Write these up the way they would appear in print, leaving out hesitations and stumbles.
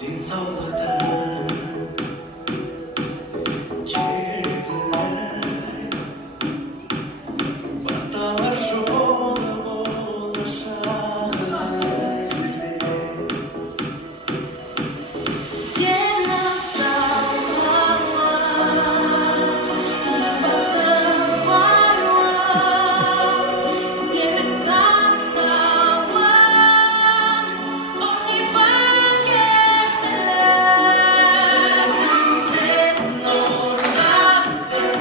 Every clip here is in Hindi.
दिन saldıktan Kibirler Bastalar şola bola şahı izledi Тена салғалап бастырмайлап Сені таңдалып Осипан кешілер Сен ордасың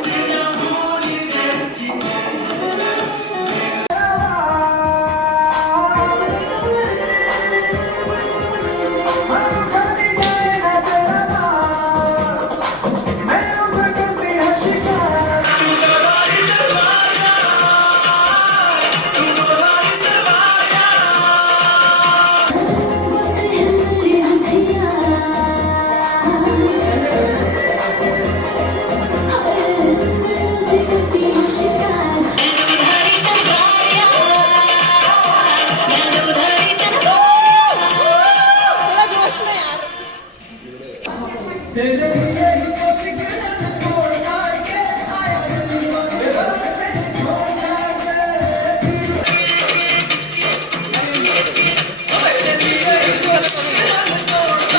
Сені университет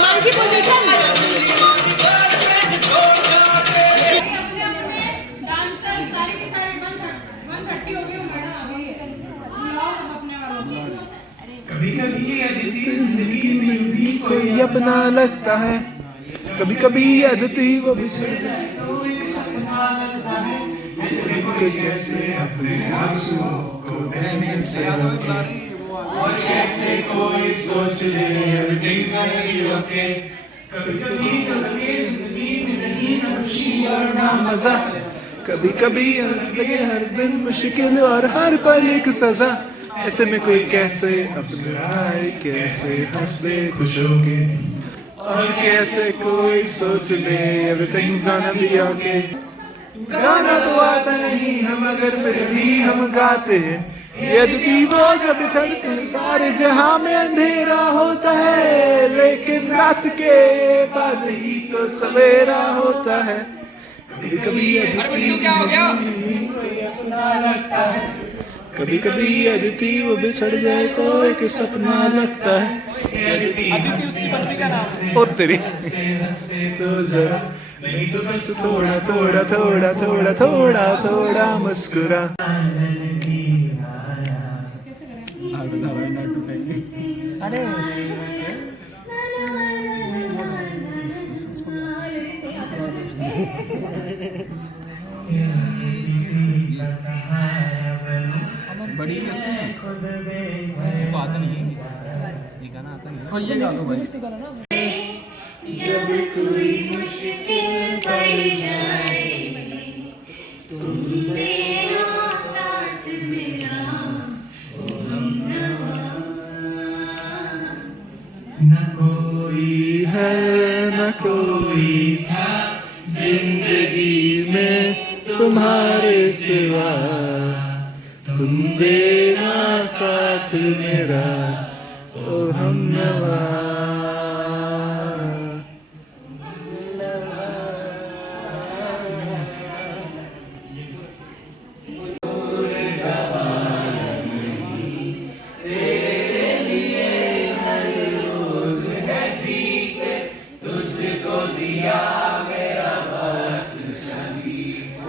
Monkey position. Dancer सारे के सारे 130 हो गए हो मैडम अभी लाओ अब अपने वालों को कभी कभी अदिति जिंदगी में भी कोई अपना लगता है, कभी कभी अदिति वो बिछड़ जाए तो एक सपना लगता है ऐसे कोई कैसे अपने आंसुओं को बहने से रोके और कैसे कोई सोच ले everything's gonna be okay कभी कभी तो लगे जिंदगी में नहीं ना खुशी और ना मजा कभी कभी लगे हर दिन मुश्किल और हर पल एक सजा। ऐसे में कोई कैसे अपनाए, कैसे हंस दे खुश होके और कैसे कोई सोच ले everything's gonna be okay। गाना तो आता नहीं हम मगर फिर भी हम गाते हैं। यदि वो जब चलते हैं सारे जहां में अंधेरा होता है, लेकिन रात के बाद ही तो सवेरा होता है। कभी कभी अदिति कोई अपना लगता है, कभी कभी अदिति वो बिछड़ जाए तो एक सपना लगता है। ओ तेरी तो जरा नहीं तो बस थोड़ा थोड़ा थोड़ा थोड़ा थोड़ा थोड़ा मुस्कुरा। अरे बड़ी ऐसे को आता नहीं है ये गाना आता नहीं है। ये गा दो भाई। जब कोई मुश्किल पड़ जाए तुम मेरा साथ मेरा ओ हमनवा न कोई है न कोई था जिंदगी में तुम्हारे सिवा, तुम देना साथ मेरा ओ हमनवा।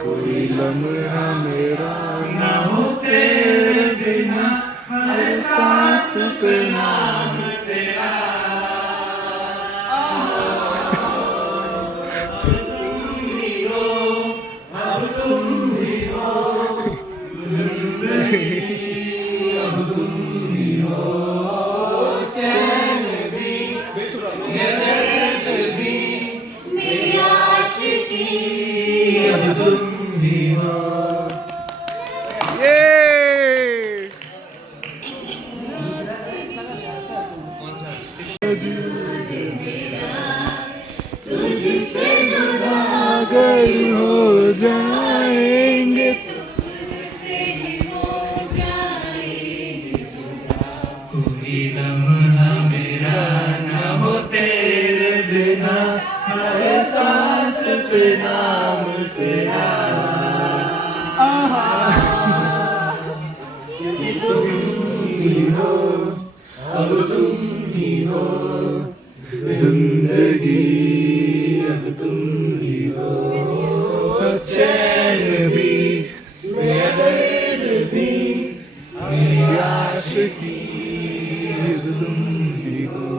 कोई लम्हा मेरा ना हो तेरे बिना, हर सांस पे नाम तेरा। तुम ही हो, अब तुम ही हो, जिंदगी अब तुम ही हो। चैन भी ये दर्द भी मेरी आशिकी अब तुम ही हो। तुझसे जुदा अगर हो जाएंगे तुझसे ही हो जाएंगे जुदा। कोई लम्हा मेरा ना हो पे नाम तेरा अब तुम ही हो जिंदगी अब तुम ही हो चैन भी मेरा दर्द भी मेरी आशिकी अब तुम ही हो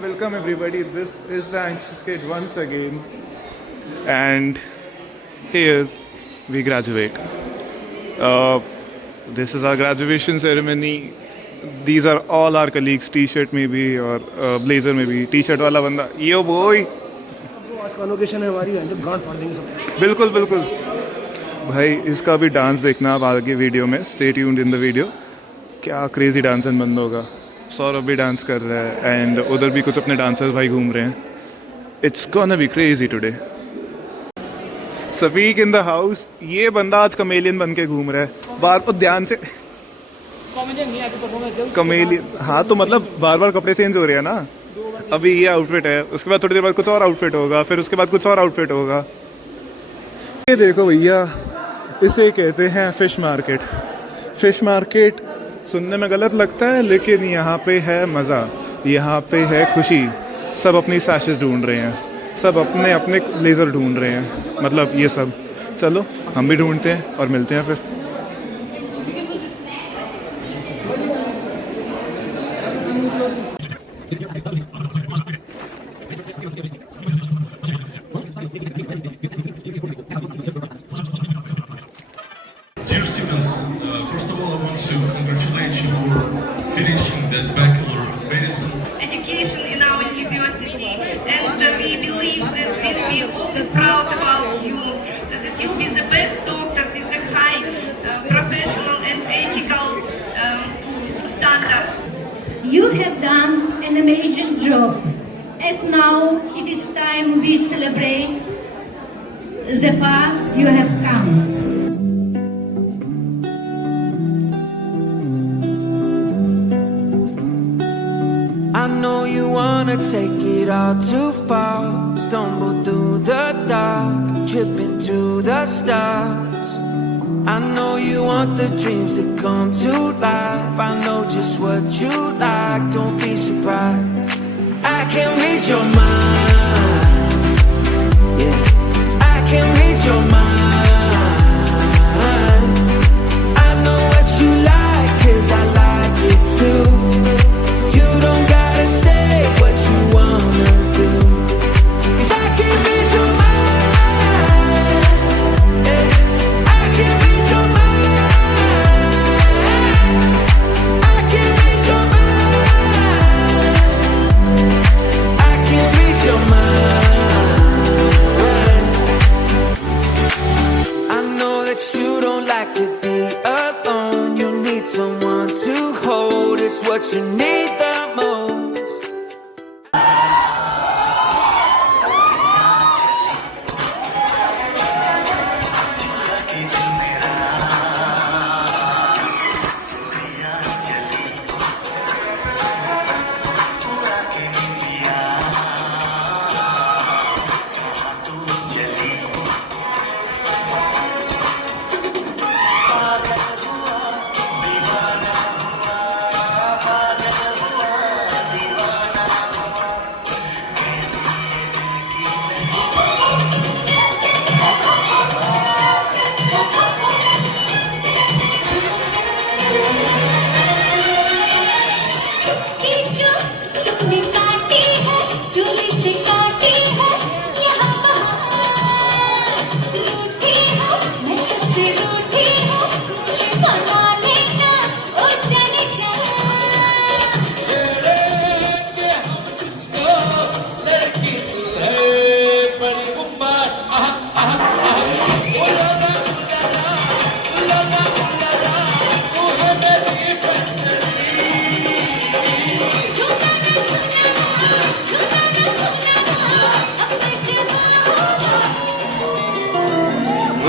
Welcome everybody. This is the Anxious Kid once again. And here we graduate. This is our graduation ceremony. These are all our colleagues. T-shirt maybe or blazer maybe. T-shirt वाला बंदा. Yo boy. आज कॉन्वोकेशन है हमारी जब गांड फाड़ देंगे सब बिल्कुल बिल्कुल भाई इसका भी डांस देखना आप आगे वीडियो में. Stay tuned in the video. क्या क्रेजी डांस इन बंदों का. सौरभ भी डांस कर रहा है एंड उधर भी कुछ अपने डांसर्स भाई घूम रहे हैं. It's gonna be crazy today. Shafiq in the house. ये बंदा आज कमेलियन बन के घूम रहा है. बार पर ध्यान से कमेलियन. हाँ तो मतलब बार बार कपड़े चेंज हो रहे हैं ना. अभी ये आउटफिट है, उसके बाद थोड़ी देर बाद कुछ और आउटफिट होगा, फिर उसके बाद कुछ और आउटफिट होगा. ये देखो भैया, इसे कहते हैं फिश मार्केट. फिश मार्केट सुनने में गलत लगता है लेकिन यहाँ पे है मज़ा, यहाँ पे है खुशी. सब अपनी सैशेस ढूंढ रहे हैं, सब अपने अपने लेज़र ढूंढ रहे हैं. मतलब ये सब. चलो हम भी ढूंढते हैं और मिलते हैं फिर. Dear students, first of all, I want to congratulate you for finishing that Bachelor of Medicine. Education in our university, and we believe that we'll be always proud about you, that you'll be the best doctor with a high professional and ethical standards. You have done an amazing job, and now it is time we celebrate the far you have come. I know you wanna take it all too far. Stumble through the dark, trip into the stars. I know you want the dreams to come to life. I know just what you like, don't be surprised. I can read your mind. Yeah, I can read your mind. I know what you like, 'cause I like it too. You don't gotta say what you wanna do, 'cause I can read your mind. Yeah, I can read your mind. I can read your mind. I can read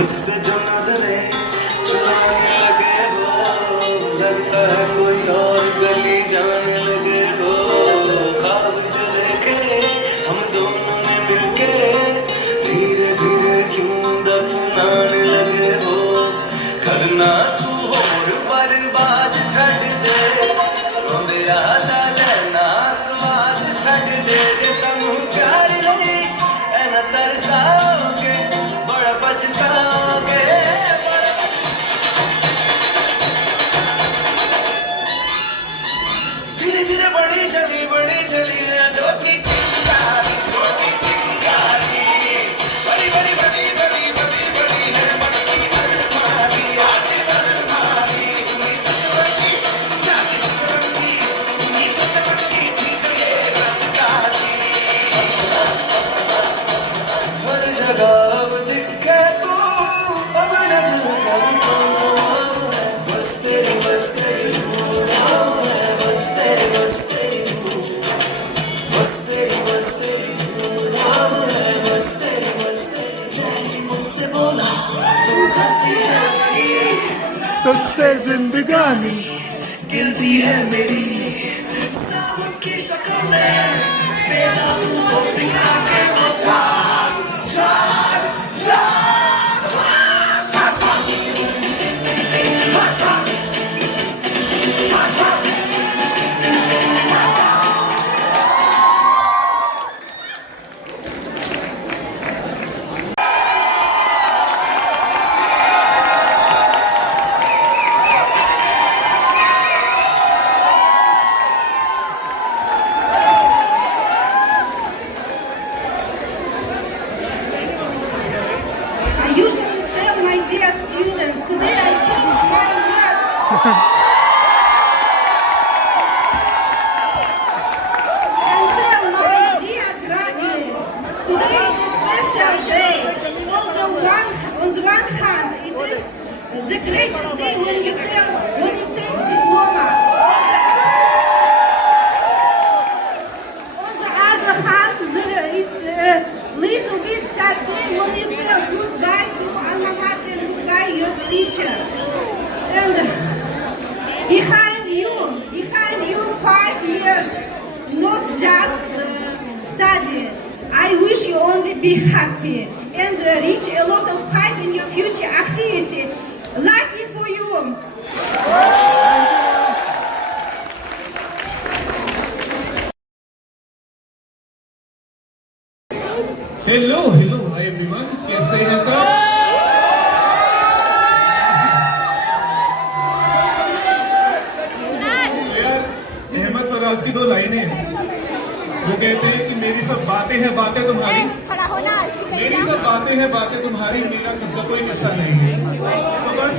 मुझसे जो नजरे चुराने लगे हो, लगता है कोई और गली जाने लगे हो। ख्वाब जो देखे हम दोनों ने मिलके, धीरे धीरे क्यों दफनाने लगे हो। करना तू और बर्बाद छड़ दे, रोंदे याद लेना स्वाद छड़ दे। जे सानू प्यार लगी ऐना तरसाओगे, बड़ा पछताओगे। धीरे धीरे बड़ी चली है छोटी चिंगारी, छोटी चिंगारी। बड़ी बड़ी बड़ी बड़ी बड़ी बड़ी है बड़ी अलमारी, आज अलमारी। सुनी सतवंती जागी सतवंती, सुनी सतवंती थी जो ये रंगारी। हर जगह अब दिखे तू, अब न दिल कभी कम। बस तेरी नाम है, बस तेरी नाम है, बस तेरी मुझसे बोला तू खाती है मेरी, तुझसे जिंदगानी गिरती है मेरी। सावन की शक्ल में बेदागू को दिखा के वो जाग जाग जाग। I usually tell my dear students, today I changed my word. And tell my dear graduates, today is a special day. On the one hand, it is the greatest day when you take diploma. On the other hand, it's a little bit sad day when you tell goodbye to alma mater and goodbye your teacher. And behind you 5 years, not just study. I wish you only be happy and reach a lot of height in your future activity. Lucky for you. Hello hi everyone, कैसे हैं सब? तो यार अहमद फराज की 2 लाइनें हैं जो कहते हैं कि मेरी सब बातें हैं बातें तुम्हारी, मेरी सब बातें हैं बातें तुम्हारी, मेरा खुद का कोई किस्सा नहीं है। तो बस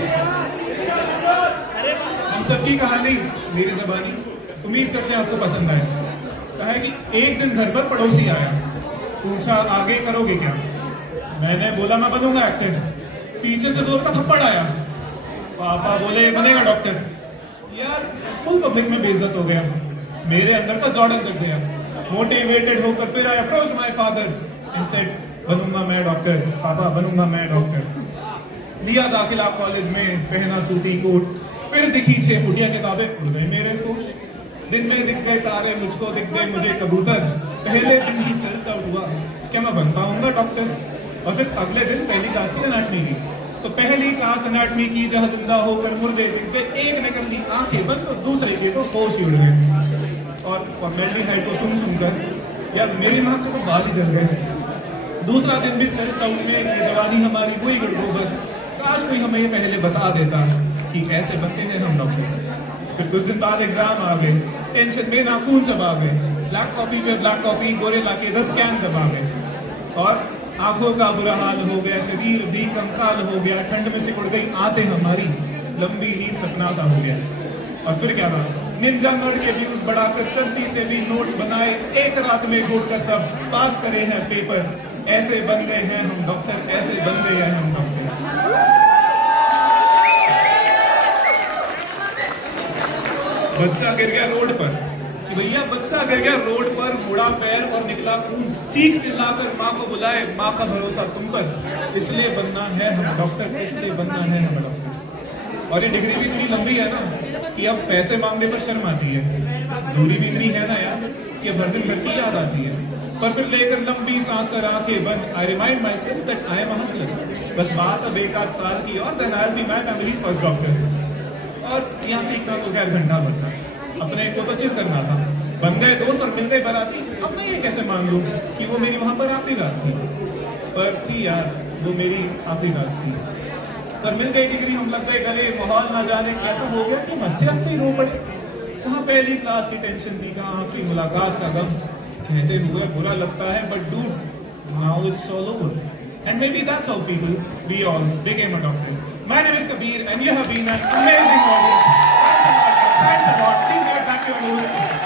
हम सबकी कहानी मेरी ज़बानी, उम्मीद करते हैं आपको पसंद आए। कहा है कि एक दिन घर पर पड़ोसी आया, पूछा आगे करोगे क्या? मैंने बोला मैं बनूंगा एक्टर। पीछे से जोर का थप्पड़ आया। पापा बोले बनेगा डॉक्टर। यार फुल पब्लिक में बेइज्जत हो गया, मेरे अंदर का जॉर्डन जग गया। मोटिवेटेड होकर फिर I approach my father and said बनूंगा मैं डॉक्टर, पापा बनूंगा मैं डॉक्टर। दिया दाखिला कॉलेज में, पहना सूती कोट, फिर दिखी 6 फुटिया किताबें, उड़ गए मेरे होश। दिन में दिख गए तारे, मुझको दिख गए मुझे कबूतर। पहले दिन ही सेल्फ डाउट हुआ, क्या मैं बन पाऊंगा डॉक्टर? और फिर अगले दिन पहली क्लास की एनाटॉमी की, तो पहली क्लास एनाटॉमी की जहां जिंदा होकर मुर्दे दिख गए। एक ने कर ली आंखें बंद तो दूसरे के तो होश ही उड़ गए। और फॉर्मेलिटीहाइड को सुनकर यार मेरी माँ के तो बाल ही जल गए। दूसरा दिन भी सेल्फ डाउट में, ये जवानी हमारी हुई गड़गोबर। काश कोई हमें पहले बता देता कि कैसे बनते हैं हम डॉक्टर। फिर कुछ दिन बाद एग्जाम आ गए, टेंशन में नाखून चबा गए, ब्लैक कॉफी पे ब्लैक कॉफी गोरे लाके 10 कैन दबा गए। और आंखों का बुरा हाल हो गया, शरीर भी कंकाल हो गया, ठंड में सिकुड़ गई आते हमारी, लंबी नींद सपना सा हो गया। और फिर क्या था, निंजा नर्ड के व्यूज बढ़ाकर चर्सी से भी नोट्स बनाए, एक रात में घोट कर सब पास करे हैं पेपर। ऐसे बन गए हैं हम डॉक्टर, ऐसे बन गए हैं हम डॉक्टर। बच्चा गिर गया रोड पर, कि भैया बच्चा गिर गया रोड पर, मुड़ा पैर और निकला खून, चीख चिल्लाकर माँ को बुलाए, माँ का भरोसा तुम पर, इसलिए बनना है हम डॉक्टर, इसलिए बनना है हम डॉक्टर। और ये डिग्री भी इतनी लंबी है ना कि अब पैसे मांगने पर शर्म आती है, दूरी भी इतनी है ना यार कि अब हर दिन घर की याद आती है। पर फिर लेकर लंबी सांस कर आंखें बंद, I remind myself that I am a hustler. बस बात अब 1-8 साल की और then I will be my family's first doctor. और यहाँ सीखना तो खैर घंटा भर था, अपने को तो चिल करना था। बन गए दोस्त और मिल गए बाराती, अब मैं ये कैसे मान लूं कि वो मेरी वहां पर आखिरी रात थी। पर थी यार, वो मेरी आखिरी रात थी। पर मिल गई डिग्री, हम लग गए गले, माहौल ना जाने कैसा हो गया कि हंसते हंसते ही रो पड़े। कहाँ पहली क्लास की टेंशन थी, कहाँ आखिरी मुलाकात का गम। कहते हुए बुरा लगता है, but dude, now it's all over. And maybe that's how people, we all became a doctor. My name is Kabir, and you have been an amazing audience. Thanks a lot. Please get back to your host.